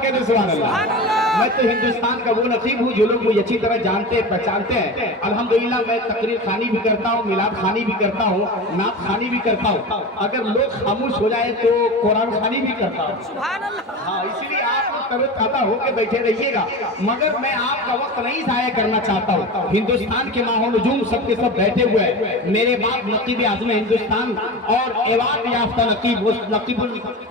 साथ कहते सुभान अल्लाह। मैं तो हिंदुस्तान का वो नसीब हूँ जो लोग मुझे अच्छी तरह जानते हैं, पहचानते हैं। अल्हम्दुलिल्लाह मैं तकरीर खानी भी करता हूँ, मिलाद खानी भी करता हूँ, नात खानी भी करता हूँ। अगर लोग खामोश हो जाए तो कुरान खानी भी करता हूँ। हाँ, इसीलिए आप लोग तरोताजा होकर बैठे रहिएगा। मगर मैं आपका वक्त नहीं जाया करना चाहता हूँ। हिंदुस्तान के माहौल हुजूम सबके सब बैठे हुए हैं। मेरे बाप नकीब आज़म हिंदुस्तान और एवार्ड याफ्ता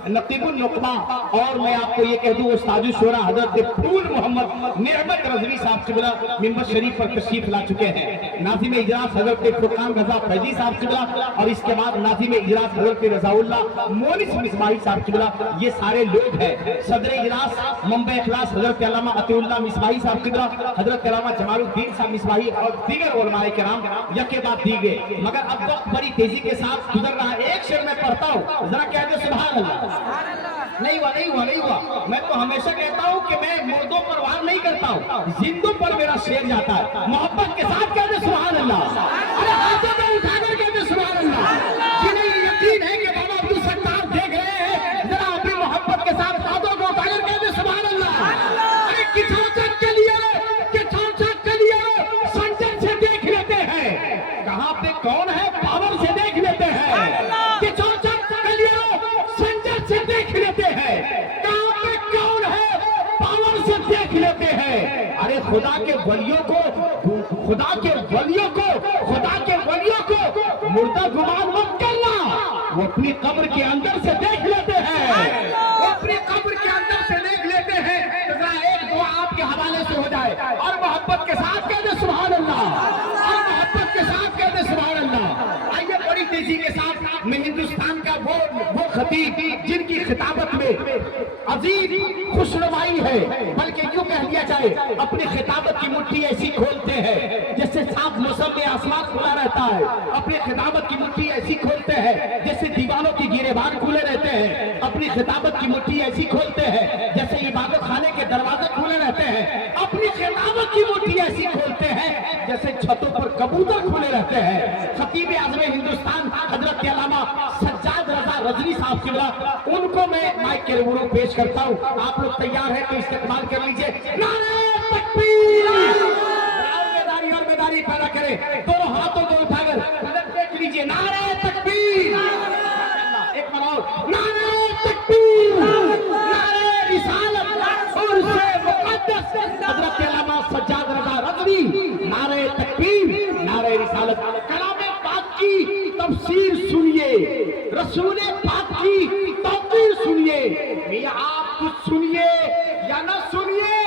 नकीबुल नुकबा, और मैं आपको ये कह दूं उस्ताद शोरा हजरत फूल मोहम्मद निअमत रज़वी साहब किबला मिंबर शरीफ पर तशरीफ ला चुके हैं। नाज़िम इजलास हजरत फुरकान रजा फैजी साहब किबला, और इसके बाद नाज़िम इजलास हजरत रज़ाउल्लाह मोनिस मिसबाही साहब किबला, ये सारे लोग हैं। सदर इजलास मंबे इखलास हजरत अल्लामा अतीउल्लाह मिसबाही साहब किबला, हजरत अल्लामा जमालुद्दीन साहब मिसबाही और दीगर उलमाए किराम यके बाद दीगे। मगर अब वक्त बड़ी तेजी के साथ गुजर रहा है। एक शेर मैं पढ़ता हूँ, जरा कह दे सुभान अल्लाह। नहीं हुआ। मैं तो हमेशा कहता हूँ कि मैं मुर्दों पर वार नहीं करता हूँ, जिंदों पर मेरा शेर जाता है। मोहब्बत के साथ कह दे सुभान अल्लाह। अरे हाथों को उठाकर कह दे सुभान अल्लाह। जिन्हें यकीन है कि बाबा अब्दुल सत्तार देख रहे हैं, जरा अपनी मोहब्बत के साथ हाथों को उठाकर कह दे सुभान अल्लाह। अरे किचौचक के लिए संजर से देख लेते हैं, कहाँ पे कौन है पावर से देख लेते हैं। किचौचक के लिए संजर से देख लेते हैं, कहाँ पे कौन है पावर से देख लेते हैं। अरे खुदा के वलियों को मुर्दा गुमान मत करना, वो अपनी कब्र के अंदर से देख लेते हैं। वो अपनी कब्र के अंदर से देख लेते हैं। तो जरा एक दुआ आपके हवाले से हो जाए, और मोहब्बत के साथ कह दे सुभान अल्लाह, और मोहब्बत के साथ कह दे सुभान अल्लाह। आइए बड़ी तेजी के साथ मैं हिंदुस्तान का वो खतीब जिनकी खिताबत में अजीब खुशनुमाई है, बल्कि यूं कह दिया जाए अपनी खिताबत की मुट्ठी ऐसी खोलते हैं जैसे साफ मौसम में आसमान खुला रहता है। अपनी खिताबत की मुट्ठी ऐसी खोलते हैं जैसे दीवारों की गिरेबान खुले रहते हैं। अपनी खिताबत की मुट्ठी ऐसी खोलते हैं जैसे इबादत खाने के दरवाजे खुले रहते हैं। अपनी खिताबत की मुट्ठी ऐसी खोलते हैं जैसे छतों पर कबूतर खुले रहते हैं। खतीब आज़म हिंदुस्तान हजरत अल्लामा सज्जाद रजा रज़वी साहब किबला, उनको मैं माइक के रूबरू पेश करता हूँ। आप लोग तैयार हैं तो इस्तेमाल कर लीजिए। नारे तकबीर, और बेदारी पैदा करें, दोनों हाथों को उठाकर देख लीजिए। नारे तकबीर, एक बार और नारे तकबीर, नारे रिसालत और से मुक़द्दस हज़रत अल्लामा सज्जाद रज़ा रज़वी, नारे तकबीर, नारे रिसालत। कलामे पाक की तफसीर सुनिए, रसूले पाक की तौक़ीर सुनिए। मियां आप कुछ सुनिए या ना सुनिए,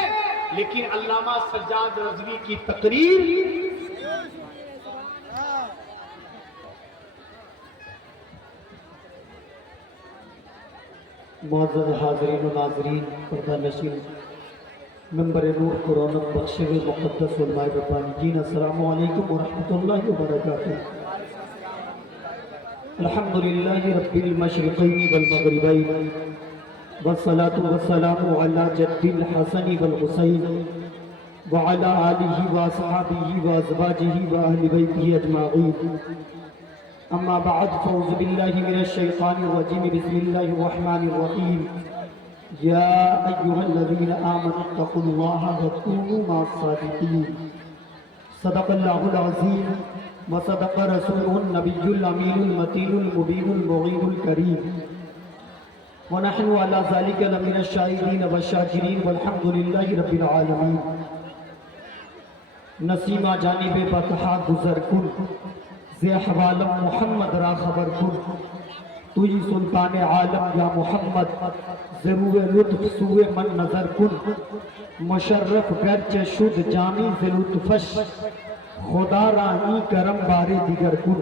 लेकिन अल्लामा सज्जाद रज़वी की तकरीर मुअज़्ज़ज़ हाज़रीन व नाज़रीन, पर्दा नशीन मिंबर नूर को रौनक बख्शे हुए मुक़द्दस उलमाए रब्बानीयीन, अस्सलामु अलैकुम व रहमतुल्लाहि व बरकातुहू। अल्हम्दुलिल्लाहि रब्बिल मशरिक़ैनि वल मग़रिबैनि, वस्सलातु वस्सलामु अला जद्दिल हसन वल हुसैन व अला आलिहि व अस्हाबिहि व अज़वाजिहि व अहलि बैतिहि अजमाईन। अम्मा बाद, फ़अऊज़ु बिल्लाहि मिनश शैतानिर रजीम, बिस्मिल्लाहिर रहमानिर रहीम। या अय्युहल्लज़ीना आमनुत्तक़ुल्लाहा व कूनू मअस-सादिक़ीन। सदक़ल्लाहुल अज़ीम व सदक़ रसूलुहुन नबियुल अमीनुल मतीनुल मुबीनुल मुग़ीनुल करीम। व नहनु अला ज़ालिका लमिनश शाहिदीन व शाकिरीन वल्हम्दुलिल्लाहि रब्बिल आलमीन। नसीमा जानिबे बतहा गुज़र कुन, ज़े हवालम मोहम्मद रा खबर कुन। तुझी सुल्तान आलम या मोहम्मद, ज़रूए लुत्फ़ सूए मन नज़र कुन। मुशर्रफ गर्चे शुद्ध जामी ज़े लुत्फ़श, खुदा राही करम बारे दिगर कुन।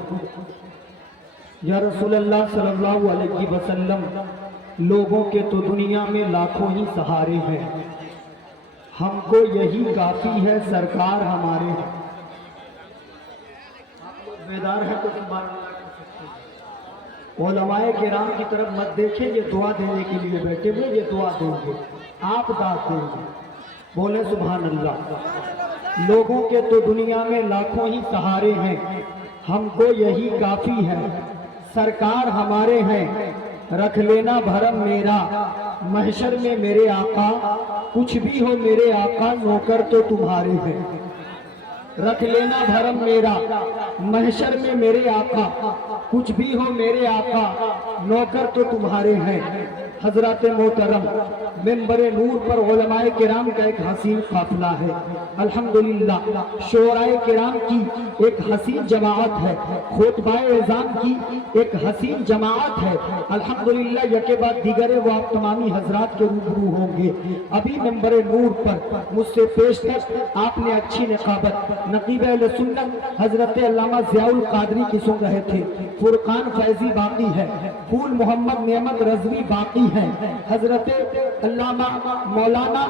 या रसूल अल्लाह सल्लल्लाहु अलैहि वसल्लम, लोगों के तो दुनिया में लाखों ही सहारे हैं, हमको यही काफ़ी है, सरकार हमारे हैं। बेदार है तो सुभान अल्लाह कर सकते हैं। उलमाए किराम की तरफ मत देखें, ये दुआ देने के लिए बैठे हुए, ये दुआ देंगे, आप दाद देंगे, बोले सुभान अल्लाह। लोगों के तो दुनिया में लाखों ही सहारे हैं, हमको यही काफ़ी है, सरकार हमारे हैं, रख लेना भरम मेरा, محشر میں میرے آقا کچھ بھی ہو میرے آقا نوکر تو تمہارے ہیں رکھ لینا بھرم میرا محشر میں میرے آقا کچھ بھی ہو میرے آقا نوکر تو تمہارے ہیں حضرات محترم منبر نور پر علماء کرام کا ایک حسین قافلہ ہے الحمدللہ شعراء کرام کی ایک حسین جماعت ہے خطبہ اعظام کی ایک حسین جماعت ہے الحمدللہ یکے بعد دیگر وہ آپ تمامی حضرات کے روبرو ہوں گے ابھی منبر نور پر مجھ سے پیش تک آپ نے اچھی نقابت نقیب اہل سنت حضرت علامہ ضیاء القادری کی سن رہے تھے فرقان فیضی باقی ہے پھول محمد نعمت رضوی باقی ہے حضرت علامہ مولانا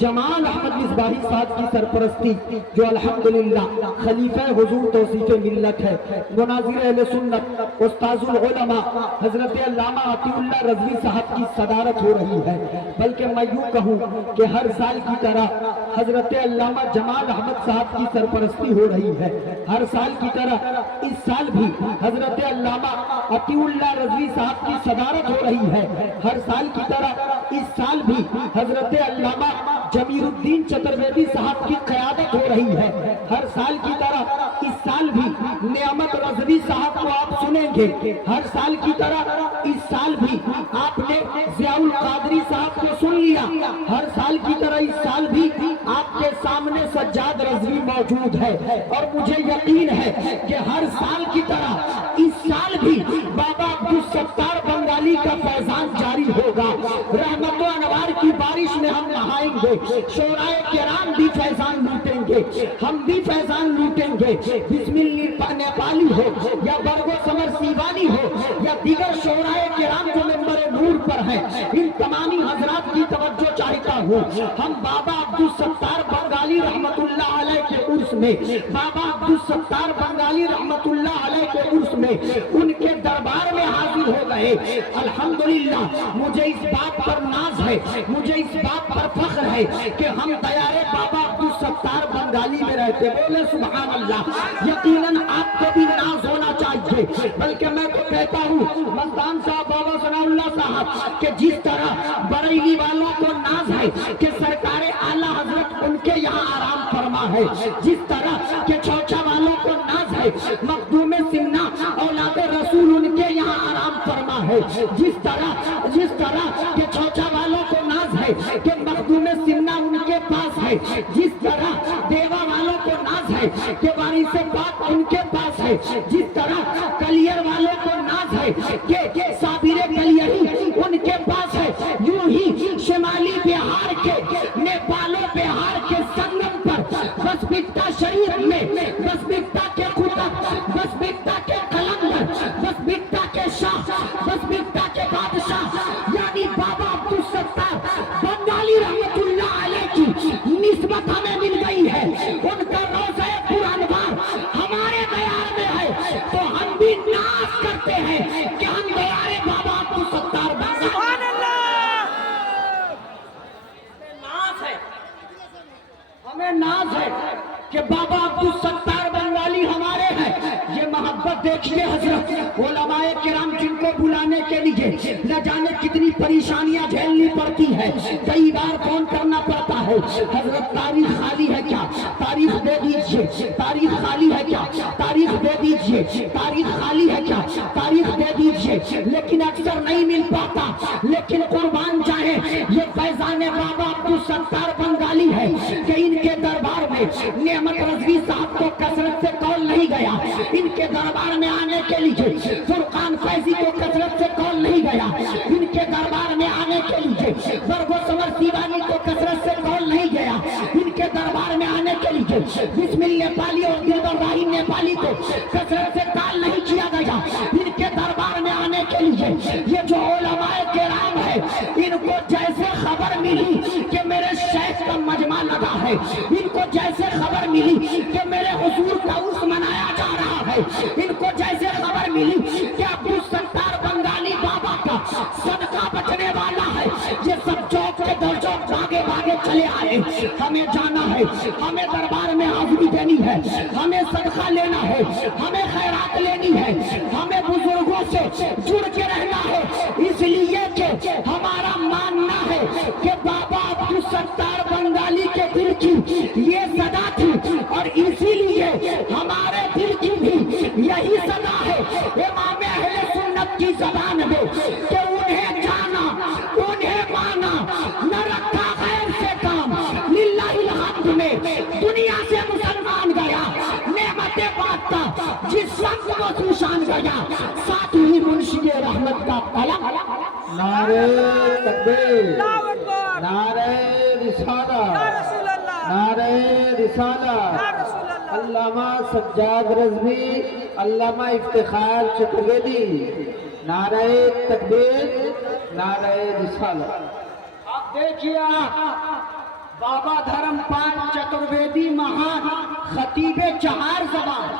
جمال احمد مصباحی صاحب کی سرپرستی جو الحمدللہ خلیفہ حضور توصیف ملت ہے مناظر اہل سنت استاذ العلماء حضرت علامہ عطی اللہ رضوی صاحب کی صدارت ہو رہی ہے بلکہ میں یوں کہوں کہ ہر سال کی طرح حضرت علامہ جمال احمد صاحب کی سرپرستی ہو رہی ہے ہر سال کی طرح اس سال بھی حضرت علامہ عطی اللہ رضوی صاحب کی صدارت ہو رہی ہے ہر سال کی طرح اس سال بھی حضرت علامہ جمیل الدین چترویدی صاحب کی قیادت ہو رہی ہے ہر سال کی طرح اس سال بھی نعمت رضوی صاحب کو آپ سنیں گے ہر سال کی طرح اس سال بھی آپ نے ضیاء القادری صاحب کو سن لیا ہر سال کی طرح اس سال بھی آپ کے سامنے سجاد رضوی موجود ہے اور مجھے یقین ہے کہ ہر سال کی طرح اس سال بھی بابا عبدالستار بنگالی کا فیضان جاری ہوگا رحمت و انوار کی بارش میں ہم نہائیں گے شعراء کرام بھی فیضان لوٹیں گے ہم بھی فیضان لوٹیں گے بسم اللہ نیپالی ہو یا برگو سمر سیوانی ہو یا دیگر شعراء کرام جو منبر نور پر ہیں ان تمامی حضرات کی توجہ چاہتا ہوں ہم بابا عبدالستار بنگالی رحمت اللہ علیہ کے عرس میں بابا عبدالستار بنگالی رحمت اللہ علیہ کے عرس میں ان کے دربار میں حاضر ہو گئے الحمدللہ مجھے اس بات پر ناز ہے مجھے اس بات پر فخر ہے کہ ہم دیارے بابا عبدالستار بنگالی میں رہتے بولے سبحان اللہ یقیناً آپ کو بھی ناز ہونا چاہیے بلکہ میں تو کہتا ہوں ملتان صاحب بابا ثناء اللہ صاحب کہ جس طرح بریلی والوں کو ناز ہے کہ سرکار اعلیٰ حضرت ان کے یہاں آرام فرما ہے جس طرح کہ چوچا والوں کو ناز ہے مخدوم سمنا اولاد رسول ان کے یہاں آرام فرما ہے جس طرح کہ چوچا والوں کو ناز ہے کہ مخدوم سمنا ان کے پاس ہے جس طرح دیوا والوں کو ناز ہے کہ وارث پاک ان کے پاس ہے جس طرح کلیر والوں کو ناز ہے کہ صابر کلیری ان کے پاس ہے یوں ہی شمالی بہار کے نیپال و بہار کے سنگم پر بس بکتا شریف میں بس بکتا کے خطب بس بکتا کے قلندر بس بکتا کے شاہ بس بکتا کے بادشاہ یعنی بابا عبدالستار بنگالی رحمت اللہ علیہ کی نسبت ہمیں مل گئی ہے ان کا روضہ پرانوار ہمارے دیار میں ہے تو ہم بھی ناز کرتے ہیں کہ ہم دیارے بابا عبدالستار بنگالی ہمیں ناز ہے کہ بابا عبدالستار بنگالی ہمارے ہیں یہ محبت دیکھیے حضرت علماء کرام جن کو بلانے کے لیے نہ جانے کتنی پریشانیاں جھیلنی پڑتی ہے کئی بار فون کرنا پڑتا ہے حضرت تاریخ خالی ہے کیا تاریخ دے دیجئے تاریخ خالی ہے کیا تاریخ دے دیجئے تاریخ خالی ہے کیا تاریخ دے دیجئے لیکن اکثر نہیں مل پاتا لیکن قربان جائیں یہ فیضان بابا عبدالستار بنگالی ہے کہ ان کے دربار میں نعمت رضوی صاحب کو کثرت سے کال نہیں گیا ان کے دربار میں آنے کے لیے فرقان فیضی کو کثرت سے کال نہیں گیا ان کے دربار میں آنے کے لیے برگو سمر سیوانی کو کثرت سے کال نہیں گیا ان کے دربار میں آنے کے لیے بسمل نیپالی اور دلبر راہیم نیپالی کو کثرت سے کال نہیں کیا گیا ان کے دربار میں آنے کے لیے یہ جو علماء کرام ہے ان کو جیسے خبر ملی کہ میرے شیخ کا مجمع لگا ہے ان کو جیسے خبر ملی کہ میرے حضور کا عرس منایا جا رہا ہے ان کو جیسے خبر ملی کہ عبدالستار بنگالی بابا کا صدقہ بچنے والا ہے یہ سب چوک کے در چوک بھاگے بھاگے چلے آئے ہمیں جانا ہے ہمیں دربار میں حاضری دینی ہے ہمیں صدقہ لینا ہے ہمیں خیرات لینی ہے ہمیں بزرگوں سے جڑ کے رہنا ہے اس لیے کہ ہمارا مان बाबा अब्दुल सत्तार बंगाली के दिल की ये सदा थी और इसीलिए हमारे दिल की भी यही सदा है इमाम अहले सुन्नत की ज़बान में कि उन्हें जाना उन्हें माना न रखा गैर से काम लिल्लाहिल हम्द में दुनिया से मुसलमान गया नेमतें बांटता जिस वक्त वो सुशान गया साथ ही मुंशी रहमत का कलम नारे तकबीर, नारे रिसाला, नारे रिसाला। अल्लामा सज्जाद रज़वी, अल्लामा इफ्तिखार चतुर्वेदी, नारे तकबीर, नारे रिसाला। अब देखिए बाबा धर्मपाल चतुर्वेदी महान खतीबे चार ज़बान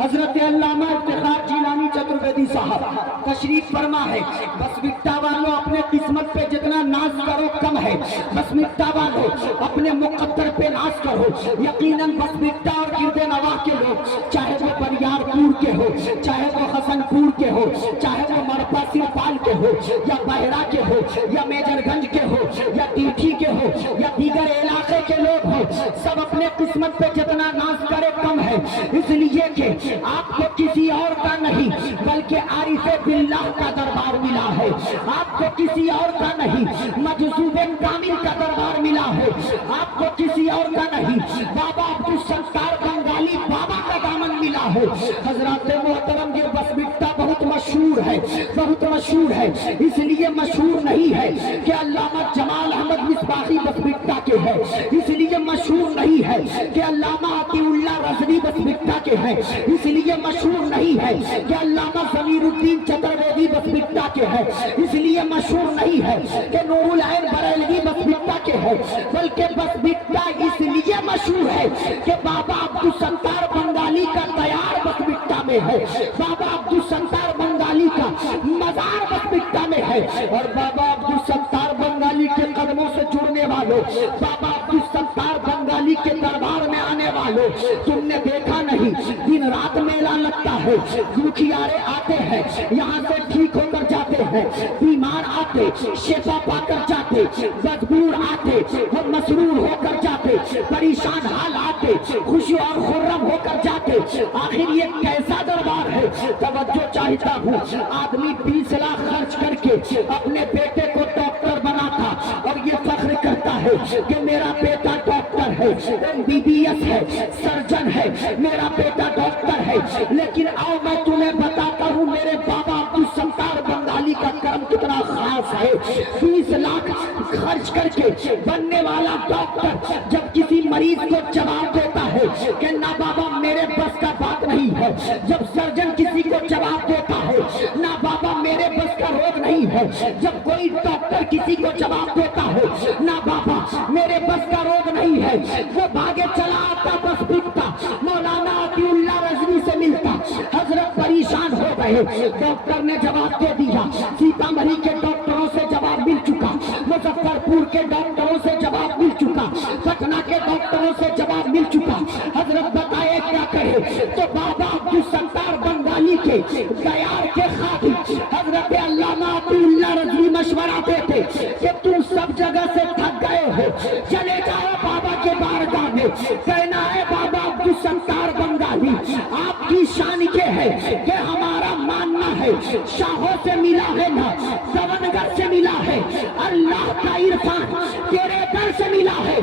हजरत अल्लामा इफ्तिखार जिलानी चतुर्वेदी साहब तशरीफ फरमा है। बस मिट्टा वालों अपने किस्मत पे जितना नाज करो कम है। बस मिट्टा वालों अपने मुकद्दर पे नाज करो। यकीनन बस मिट्टा और गिरदे नवाह के लोग चाहे वो बरियारपुर के हो, चाहे वो हसनपुर के हो, चाहे वो मरपा सिरपाल के हो या बहरा के हो या मेजरगंज के हो या टीठी के हो या दीगर इलाके के लोग हो, सब अपने किस्मत पे जितना नाज करे कम है। इसलिए कि आपको किसी और का नहीं बल्कि आरिफे बिल्लाह का दरबार मिला है। आपको किसी और का नहीं मजसूबे कामिल का दरबार मिला है। आपको किसी और का नहीं बाबा अब्दुल सत्तार बंगाली बाबा का दामन मिला है। हजरत मोहतरम ये बस मिट्टा बहुत मशहूर है, बहुत मशहूर है। इसलिए मशहूर नहीं है कि अल्लामा जमाल अहमद मिसबाही बस मिट्टा के है, इसलिए मशहूर नहीं है कि अल्लामा अतीउल्लाह रज़वी बस मिट्टा के हैं, इसलिए मशहूर नहीं है कि अल्लामा ज़मीरुद्दीन चतुर्वेदी बस मिट्टा के हैं, इसलिए मशहूर नहीं है कि नूरुल ऐन बरेलवी बस मिट्टा के हैं, बल्कि बस मिट्टा इसलिए मशहूर है कि बाबा अब्दुल सत्तार बंगाली का तैयार बस मिट्टा में है। बाबा अब्दुल सत्तार बंगाली का मज़ार बस मिट्टा में है। और बाबा अब्दुल सत्तार बंगाली के कदमों से जुड़ने वालों, बाबा अब्दुल सत्तार बंगाली के दरबार में आने वालों, तुमने देखा नहीं दिन रात मेला लगता है। दुखियारे आते हैं यहाँ से ठीक होकर जाते हैं, बीमार आते शेफा पाकर जाते, मजबूर आते और मसरूर होकर जाते, परेशान हाल आते खुशी और खुर्रम होकर जाते। आखिर ये कैसा दरबार है? तवज्जो चाहता हूँ। आदमी 20 लाख खर्च करके अपने बेटे को डॉक्टर बनाता और ये फख्र करता है कि मेरा बेटा डॉक्टर है, MBBS है, सर्जन है, मेरा बेटा डॉक्टर है। लेकिन आओ मैं तुम्हें बताता हूँ मेरे बाबा अब्दुल सत्तार बंगाली का कर्म कितना खास है। 20 लाख खर्च करके बनने वाला डॉक्टर जब किसी मरीज को जवाब देता है कि ना बाबा मेरे बस का बात नहीं है, जब सर्जन किसी को जवाब देता है ना बाबा मेरे बस का रोग नहीं है, जब कोई डॉक्टर किसी को जवाब देता है ना बाबा मेरे बस का रोग नहीं है, वो भागे चला आता बस बिकता मौलाना अतीउल्लाह रज़वी से मिलता। हजरत परेशान हो गए, डॉक्टर ने जवाब दे दिया, सीतामढ़ी के डॉक्टरों से जवाब मिल चुका, मुजफ्फरपुर के डॉक्टरों से जवाब मिल चुका, पटना के डॉक्टरों से जवाब मिल चुका। हजरत बताए क्या करे? तो बाबा अब्दुल सत्तार बंगाली के दयार के खातिर हजरत अल्लामा अतीउल्लाह रज़वी मशवरा देते कि तुम सब जगह से थक गए हो, चले जाओ बाबा के बारगाह में। कहना है बाबा अब्दुल सत्तार बंगाली आपकी शान ये है कि हमारा मानना है शाहों से मिला है ना दवनगर से मिला है, अल्लाह का इरफान तेरे दर से मिला है,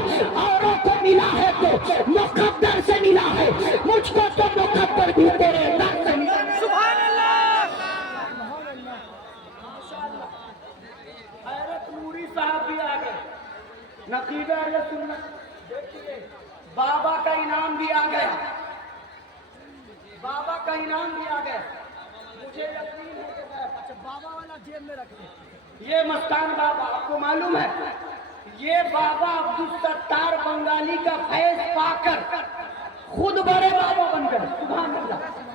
औरों को मिला है तो मुकद्दर से मिला है, मुझको तो मुकद्दर भी तेरे दर से मिला है। सुभान अल्लाह, माशाअल्लाह। हैरत नूरी साहब भी आ गए, नकीबे अहले सुन्नत। देखिए बाबा का इनाम भी आ गया, बाबा का इनाम भी आ गया। मुझे यकीन है कि अच्छा बाबा वाला जेब में रख ले। ये मस्तान बाबा आपको मालूम है, ये बाबा अब्दुल सत्तार बंगाली का फैज पाकर खुद बड़े बाबा बन गए। सुभान अल्लाह।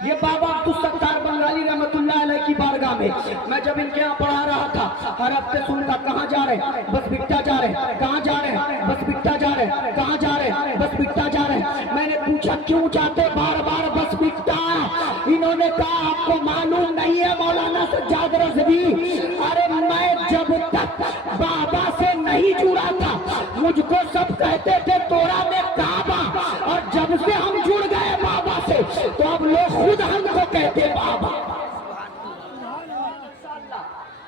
ये बाबा अब्दुल सत्तार बंगाली रहमतुल्लाह अलैह की बारगाह में मैं जब इनके यहाँ पढ़ा रहा था, हर हफ्ते सुनता कहाँ जा रहे हैं, बस बिट्टा जा रहे हैं, कहाँ जा रहे हैं, बस बिट्टा जा रहे हैं, कहाँ जा रहे हैं, बस बिट्टा जा रहे हैं। मैंने पूछा क्यों जाते बार बार बस बिट्टा? इन्होंने कहा आपको मालूम नहीं है मौलाना सज्जाद रज़वी, अरे मैं जब तक बाबा से नहीं जुड़ा था। मुझको सब कहते थे तोरा में काबा, और जब से हम जुड़ गए बाबा से तो अब लोग खुद हमको कहते बाबा।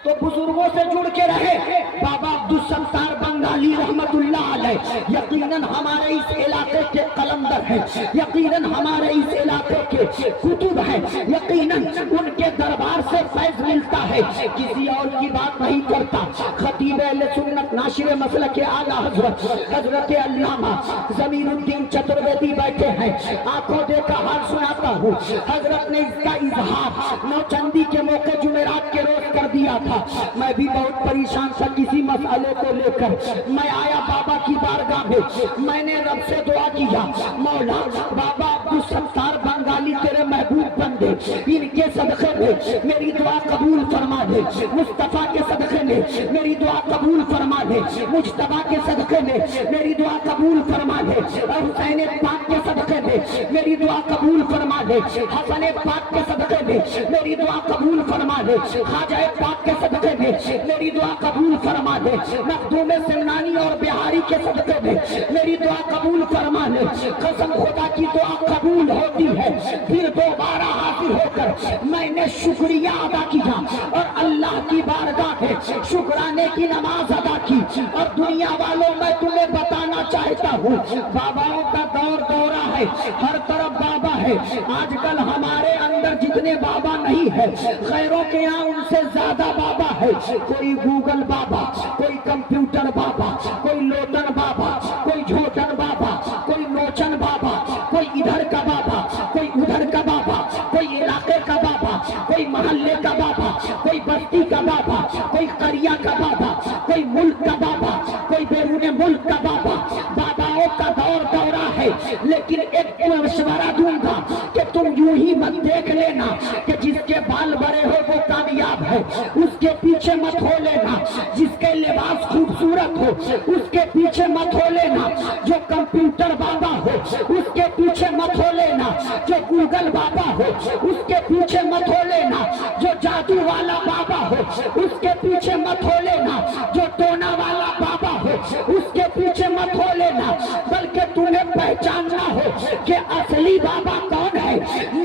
तो बुजुर्गों से जुड़ के रहे। बाबा अब्दुल सत्तार बंगाली रहमतुल्लाह अलैह यकीनन हमारे इस इलाके के कलंदर हैं, यकीनन हमारे इस इलाके के कुतुब हैं, यकीनन उनके दरबार से फैज मिलता है, किसी और की बात नहीं करता। खतीब अहले सुन्नत नाशिर मसलक के आला हजरत हजरत अल्लामा ज़मीनुद्दीन चतुर्वेदी बैठे हैं। आंखों देखा हाल सुनाता हूँ। हजरत ने इसका इजहार नौचंदी के मौके जुमेरात के रोज कर दिया था। मैं भी बहुत परेशान था किसी मसले को लेकर। मैं आया बाबा की बारगाह में, मैंने रब से दुआ किया, मौला बाबा अब्दुल सत्तार बंगाली तेरे महबूब बंदे, इनके सदक़े में मेरी दुआ कबूल फरमा दे। मुस्तफा के सदक़े में मेरी दुआ कबूल फरमा दे। मुज्तबा के सदक़े में मेरी दुआ कबूल फरमा दे। और हुसैन पाक के सदक़े में मेरी दुआ कबूल फरमा दे। हसन पाक के सदक़े में मेरी दुआ कबूल फरमा दे। ख्वाजा पाक के सदक़े में मेरी दुआ कबूल फरमा दे। मखदूम सिमनानी और बिहारी के सदक़े में मेरी दुआ कबूल फरमा दे। कसम खुदा की दुआ कबूल होती है। फिर दोबारा हाजिर होकर मैंने शुक्रिया अदा किया और अल्लाह की बारगाह में शुक्राने की नमाज अदा की। और दुनिया वालों मैं तुम्हें बताना चाहता हूँ, बाबाओं का दौर दौरा है, हर तरफ बाबा है। आजकल हमारे अंदर जितने बाबा नहीं है, खैरों के यहाँ उनसे ज्यादा बाबा है। कोई गूगल बाबा, कोई कंप्यूटर बाबा, कोई लोटन बाबा, कोई झोटन बाबा, कोई नोचन बाबा, कोई इधर का बाबा, कोई उधर का बाबा, कोई इलाके का बाबा, कोई मोहल्ले का बाबा, कोई बस्ती का बाबा, कोई करिया का बाबा, कोई मुल्क का बाबा, कोई बैरून मुल्क का बाबा। बाबाओं का दौर दौरा है। लेकिन एक मशवरा दूंगा कि तुम यूं ही मत देख लेना कि जिसके बाल बड़े हो वो कामयाब है, उसके पीछे मत हो लेना। जिसके लिबास खूबसूरत हो उसके पीछे मत हो लेना। जो कंप्यूटर बाबा हो उसके पीछे मत हो लेना। जो गूगल बाबा हो उसके पीछे मत हो लेना। जो जादू वाला बाबा हो उसके पीछे मत हो लेना। जो टोना वाला बाबा हो उसके पीछे मत हो लेना। बल्कि तुम्हें पहचानना हो कि असली बाबा कौन है,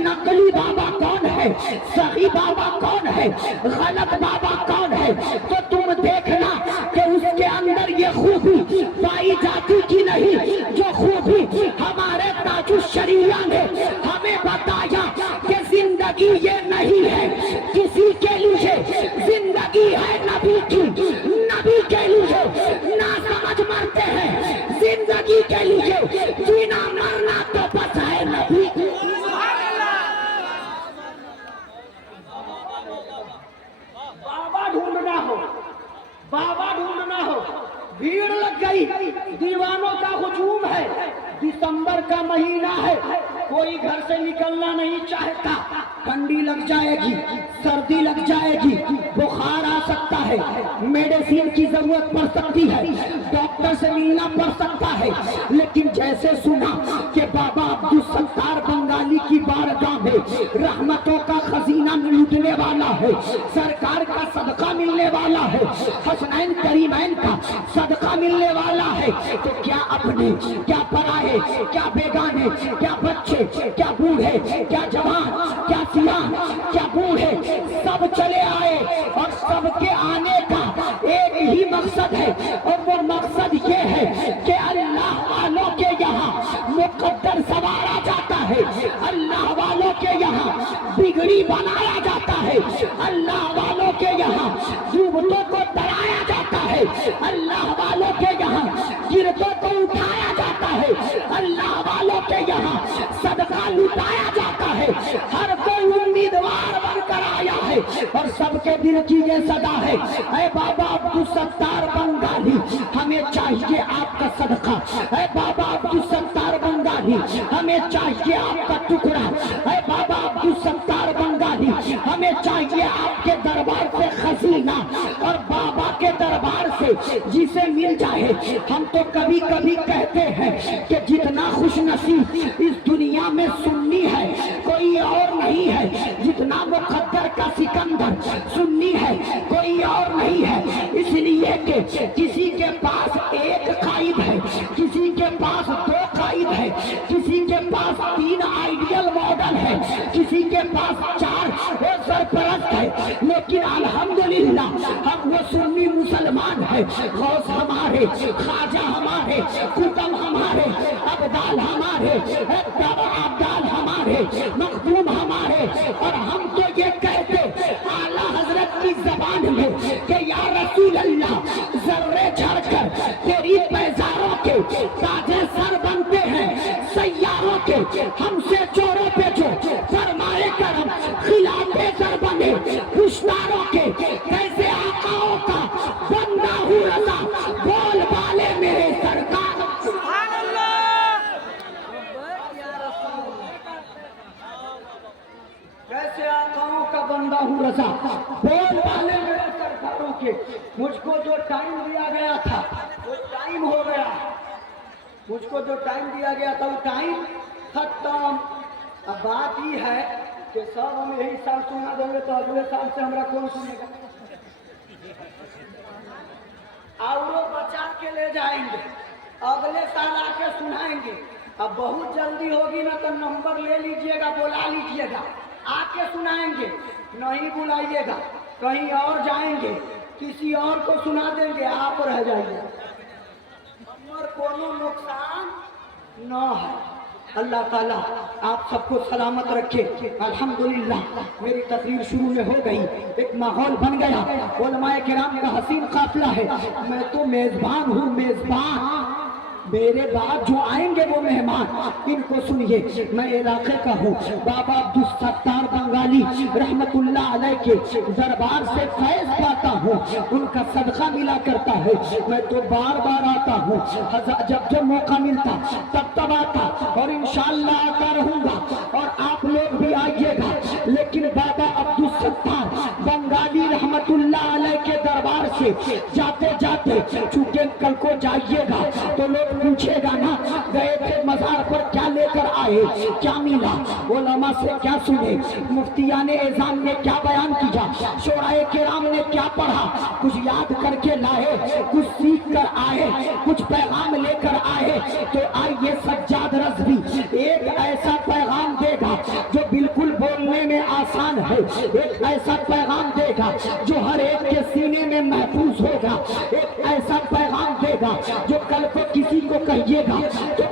नकली बाबा कौन है, सही बाबा कौन है, गलत बाबा कौन है। तो तुम देखना कि उसके अंदर ये खूबी पाई जाती कि नहीं, जो खूबी हमारे ताजुश्शरीया ने हमें बताया कि जिंदगी ये नहीं है किसी के लिए, जिंदगी है नबी की, नबी के लिए। ना समझ मरते हैं जिंदगी के लिए, जीना मरना तो बस है नबी। बाबा ढूंढना हो, बाबा ढूंढना हो, भीड़ लग गई, दीवानों का हुजूम है। दिसंबर का महीना है, कोई घर से निकलना नहीं चाहता। ठंडी लग जाएगी, सर्दी लग जाएगी, बुखार आ सकता है, मेडिसिन की जरूरत पड़ सकती है, डॉक्टर से मिलना पड़ सकता है। लेकिन जैसे सुना कि बाबा अब्दुल सत्तार बंगाली की बारगाह में रहमतों का खजीना लूटने वाला है, सरकार का सदका मिलने वाला है, हसनैन करीमैन का सदका मिलने वाला है, तो क्या अपने, क्या पराए, क्या बेगाने, क्या बच्चे, क्या बूढ़े, क्या जवान, क्या सियान, क्या बूढ़े, सब चले आए। और सबके आने का एक ही मकसद है, और वो मकसद ये है कि अल्लाह वालों के यहाँ मुकद्दर सवारा जाता है, अल्लाह वालों के यहाँ बिगड़ी बनाया जाता है, अल्लाह वालों के यहाँ डूबतों को डराया जाता है, अल्लाह वालों के यहाँ गिरतों को उठाया जाता है, अल्लाह वालों के यहाँ सदका लुटाया जाता है। हर कोई उम्मीदवार बनकर आया है और सबके दिल की ये सदा है, ऐ बाबा अब्दुल सत्तार बंगाली हमें चाहिए आपका सदका, ऐ बाबा अब्दुल सत्तार बंगाली हमें चाहिए आपका टुकड़ा, ऐ बाबा अब्दुल सत्तार बंगाली हमें चाहिए आपके दरबार से खजीना। और बाबा के दरबार से जिसे मिल जाए। हम तो कभी कभी कहते हैं कि जितना खुश नसीब इस दुनिया में सुन्नी है कोई और नहीं है, जितना मुकद्दर का सिकंदर सुन्नी है कोई और नहीं है। इसलिए कि किसी के पास एक कायद है, किसी के पास दो कायद है, किसी के पास 3 आइडियल मॉडल है, किसी के पास 4 वो सरपरस्त है। लेकिन अल्हम्दुलिल्लाह हम वो सुन्नी मुसलमान है। गौस हमारे, ख्वाजा हमारे, कुतुब हमारे, अब्दाल हमारे, अब्दाल हमारे, मखदूम हमारे। और हम तो ये कहते आला हजरत की जबान में कि या रसूल अल्लाह जर्रे झड़कर तेरी पैजारों के ताजे सर बनते हैं सैयारों के। हमसे चोरों पे जो फरमाए करम खिलाफे सर बने खुशदारों के। कैसे आकाओं का बंदा हूँ रजा बोल वाले मेरे सरकार। कैसे आकाओं का बंदा हूँ रजा बोल वाले मेरे सरकारों के। मुझको जो टाइम दिया गया था वो टाइम हो गया, मुझको जो टाइम दिया गया था वो टाइम खत्म। अब बात ये है कि सब हम यही साल सुना देंगे तो अगले साल से हमारा कौन सुनेगा? और वो बचा के ले जाएंगे, अगले साल आके सुनाएंगे। अब बहुत जल्दी होगी ना तो नंबर ले लीजिएगा, बुला लीजिएगा, आके सुनाएंगे। नहीं बुलाइएगा कहीं और जाएंगे, किसी और को सुना देंगे, आप रह जाइए। हमार कोनो नुकसान न है। अल्लाह ताला आप सबको सलामत रखे। अल्हम्दुलिल्लाह मेरी तकरीर शुरू में हो गई, एक माहौल बन गया। उलमाए किराम का हसीन काफिला है, मैं तो मेजबान हूँ, मेजबान। मेरे बाद जो आएंगे वो मेहमान, इनको सुनिए। मैं इलाके का हूँ, बाबा अब्दुल सत्तार बंगाली रहमतुल्लाह अलैह के दरबार से फैज पाता हूँ, उनका सदका मिला करता है। मैं तो बार बार आता हूँ, जब जब मौका मिलता तब तब आता, और इंशाअल्लाह आता रहूंगा। और आप लोग भी आइएगा। लेकिन बाबा अब्दुल सत्तार बंगाली रहमतुल्लाह अलैह के दरबार से जाते जाते चूंकि कल को जाइएगा तो लोग पूछेगा ना, गए थे मजार पर क्या लेकर आए, क्या मिला, उलमा से क्या सुने, मुफ्तियाने एजाम ने क्या बयान किया, शोराए किराम ने क्या पढ़ा, कुछ याद करके लाए, कुछ सीख कर आए, कुछ पैगाम लेकर आए। तो आइए सज्जाद रज़वी एक ऐसा पैगाम देगा जो बिल्कुल बोलने में आसान है, एक ऐसा पैगाम देगा जो हर एक के सीने में महफूज होगा, एक ऐसा पैगाम देगा जो कल को किसी को कहिएगा तो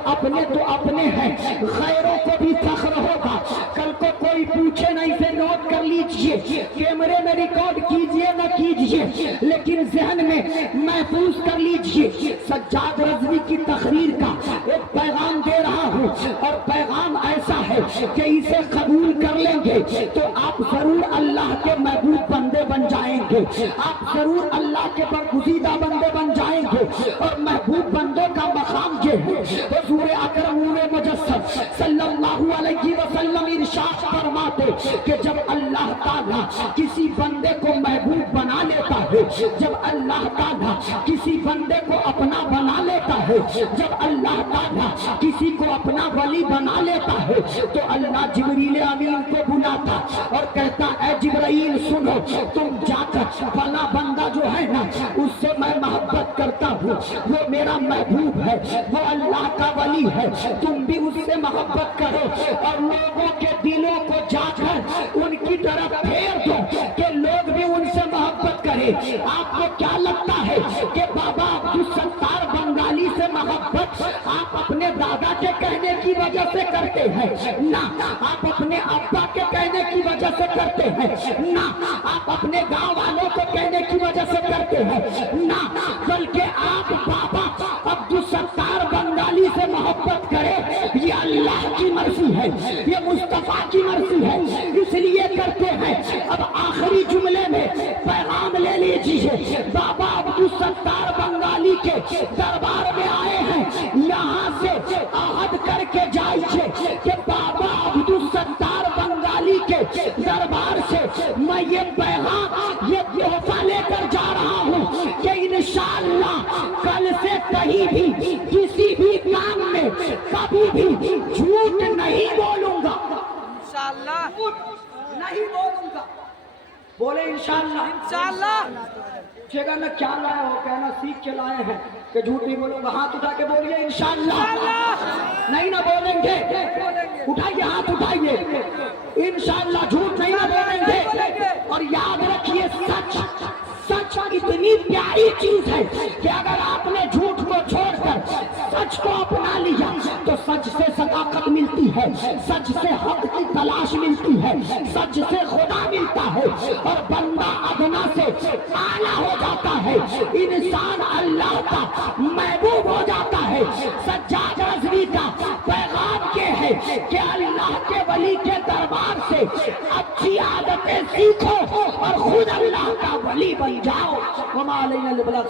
अपने हैं, गैरों को भी फख्र होगा। कल को कोई पूछे नहीं से नोट कर लीजिए, कैमरे में रिकॉर्ड कीजिए न कीजिए, लेकिन जहन में महफूज कर लीजिए। सज्जाद रज़वी की तकरीर का एक पैगाम दे रहा हूँ, और पैगाम ऐसा है कि इसे कबूल कर लेंगे तो आप जरूर अल्लाह के महबूब बंदे बन जाएंगे, आप जरूर अल्लाह के बरगुज़ीदा बंदे बन जाएंगे। और महबूब बंदों का मकाम ये है, हुज़ूर अकरम मुजस्सम सल्लल्लाहु अलैहि वसल्लम इरशाद फरमाते कि जब अल्लाह ताला किसी बंदे को महबूब बना लेता है, जब अल्लाह ताला किसी बंदे को अपना बना लेता है, जब अल्लाह ताला किसी को अपना वली बना लेता है, तो अल्लाह जिब्रील अमीन को बुलाता और कहता है जिब्राइल सुनो, तुम जाकर फला बंदा जो है ना उससे मैं मोहब्बत करता हूँ, वो मेरा महबूब है, वो अल्लाह का वली है, तुम भी उससे मोहब्बत करो और लोगों के दिलों को जाकर उनकी तरफ फेर दो कि लोग भी उनसे मोहब्बत करें। आपको क्या लगता है कि बाबा अब्दुल सत्तार बंगाली से मोहब्बत आप अपने दादा के कहने की वजह से करते हैं? ना, आप अपने अब्बा के कहने की वजह से करते हैं? ना, आप अपने गांव वालों को कहने की वजह से करते हैं? ना, बल्कि आप बाबा अब्दुल सत्तार बंगाली से मोहब्बत करें, ये अल्लाह की मर्जी है, ये मुस्तफा की मर्जी है, इसलिए करते हैं। अब आखिरी जुमले में पैगाम ले लीजिए। बाबा अब्दुल सत्तार बंगाली के दरबार में आए हैं, यहाँ से आहद करके जाइए कि बाबा अब्दुल सत्तार बंगाली के दरबार से मैं ये पैगाम, ये तोहफा लेकर जा रहा हूँ कि इंशाअल्लाह سے کہیں بھی کسی بھی کام میں کبھی بھی جھوٹ نہیں بولوں گا، انشاءاللہ نہیں بولوں گا. بولے انشاءاللہ. انشاءاللہ جگہ میں کیا لائے ہو؟ کہنا سیکھ کے لائے ہیں کہ جھوٹ نہیں بولوں گا. ہاتھ اٹھا کے بولیے انشاءاللہ. نہیں نہ بولیں گے؟ اٹھائیے ہاتھ اٹھائیے. انشاءاللہ جھوٹ نہیں نہ بولیں گے. اور یاد رکھیے سچ اتنی پیاری چیز ہے کہ اگر آپ نے جھوٹ کو چھوڑ کر سچ کو اپنا لیا تو سچ سے صداقت ملتی ہے، سچ سے حق کی تلاش ملتی ہے، سچ سے خدا ملتا ہے اور بندہ ادنا سے اعلیٰ ہو جاتا ہے، انسان اللہ کا محبوب ہو جاتا ہے. سجاد رضوی کا پیغام یہ ہے کہ اللہ کے ولی کے دربار سے اچھی عادتیں سیکھو اور خود اللہ کا ولی بن جاؤ. وما علینا الا البلاغ.